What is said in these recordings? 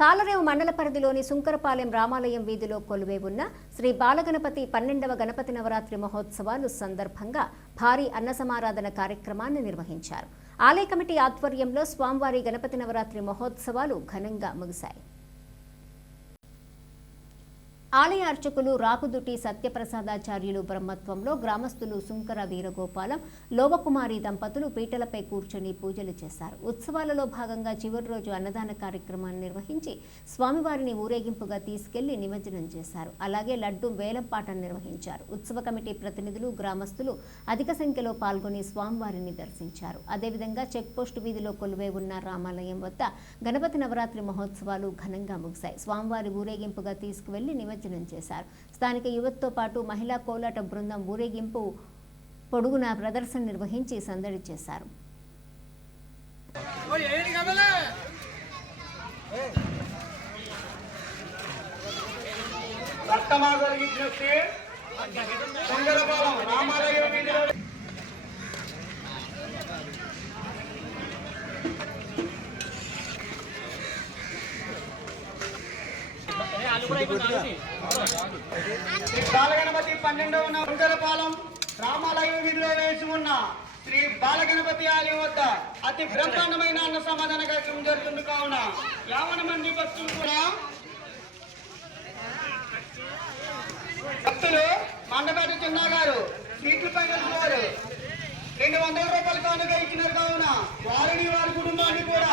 తాళరేవు మండల పరిధిలోని సుంకరపాలెం రామాలయం వీధిలో కొలువై ఉన్న శ్రీ బాలగణపతి పన్నెండవ గణపతి నవరాత్రి మహోత్సవాలు సందర్భంగా భారీ అన్న సమారాధన కార్యక్రమాన్ని నిర్వహించారు. ఆలయ కమిటీ ఆధ్వర్యంలో స్వామివారి గణపతి నవరాత్రి మహోత్సవాలు ఘనంగా ముగిశాయి. ఆలయ అర్చకులు రాకుదుటి సత్యప్రసాదాచార్యులు బ్రహ్మత్వంలో గ్రామస్తులు సుంకర వీరగోపాలం లోవకుమారి దంపతులు పీటలపై కూర్చొని పూజలు చేశారు. ఉత్సవాలలో భాగంగా చివరి రోజు అన్నదాన కార్యక్రమాన్ని నిర్వహించి స్వామివారిని ఊరేగింపుగా తీసుకెళ్ళి నిమజ్జనం చేశారు. అలాగే లడ్డు వేలంపాట నిర్వహించారు. ఉత్సవ కమిటీ ప్రతినిధులు గ్రామస్తులు అధిక సంఖ్యలో పాల్గొని స్వామివారిని దర్శించారు. అదేవిధంగా చెక్పోస్ట్ వీధిలో కొలువై ఉన్న రామాలయం వద్ద గణపతి నవరాత్రి మహోత్సవాలు ఘనంగా ముగిశాయి. స్వామివారి ఊరేగింపుగా తీసుకువెళ్ళి నిమజ్జనం చేశారు. స్థానిక యువతతో పాటు మహిళా కోలాట బృందం ఊరేగింపు పొడుగున ప్రదర్శన నిర్వహించి సందడి చేశారు. రామాలయం శ్రీ బాలగణపతి పన్నెండవ సుందరపాలెం రామాలయం వీధిలో వేసి ఉన్న శ్రీ బాలగణపతి ఆలయం వద్ద అతి బ్రహ్మాండమైన అన్న సమాధాన కార్యక్రమం జరుగుతుంది. కావున యావన మంది భక్తులు కూడా భక్తులు మండపేట చిన్నా గారు సీట్లు పై వారు రెండు వందల రూపాయలు కానుక ఇచ్చినారు. కావున వారిని వారి కుటుంబాన్ని కూడా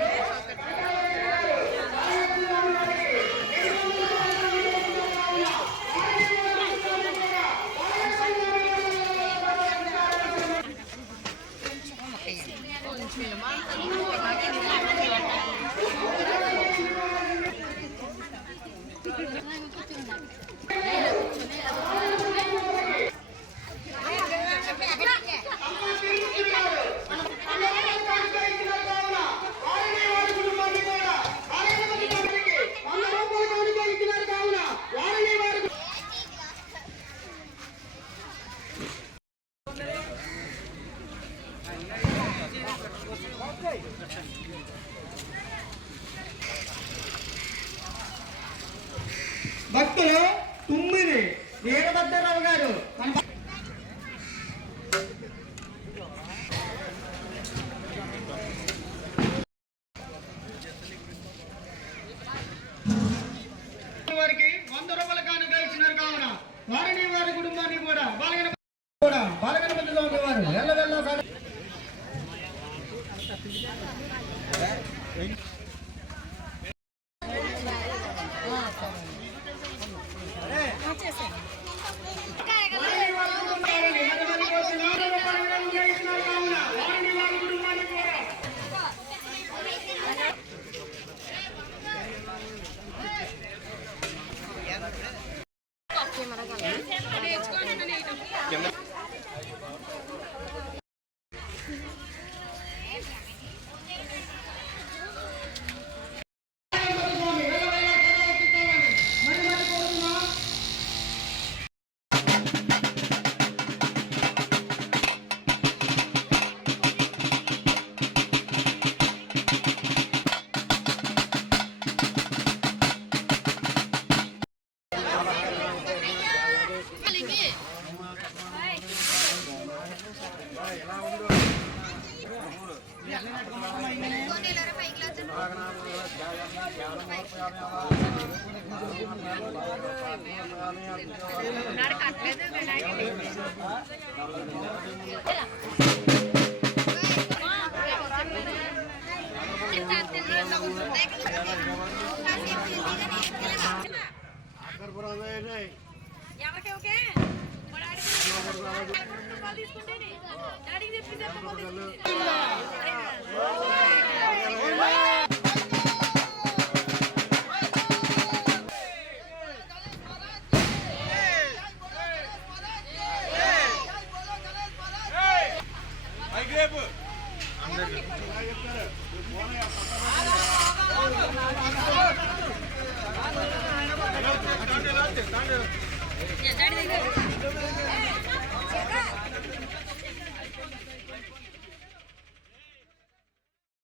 వారిని వారి కుటుంబాన్ని కూడా బాలగణపతి గారికి వంద రూపాయలు కానుక ఇచ్చినారు కావున వారిని వారి భక్తులు తుమ్మిది వీరభద్రరావు గారు. మన వారికి వంద రూపాయల కానుక ఇచ్చినారు కావున. వారిని వారి కుటుంబాన్ని కూడా బాలగణపతి 때문에 ఎవరికి ఓకే మా డాడీకి రూపాయలు తీసుకుంటేనే రేపు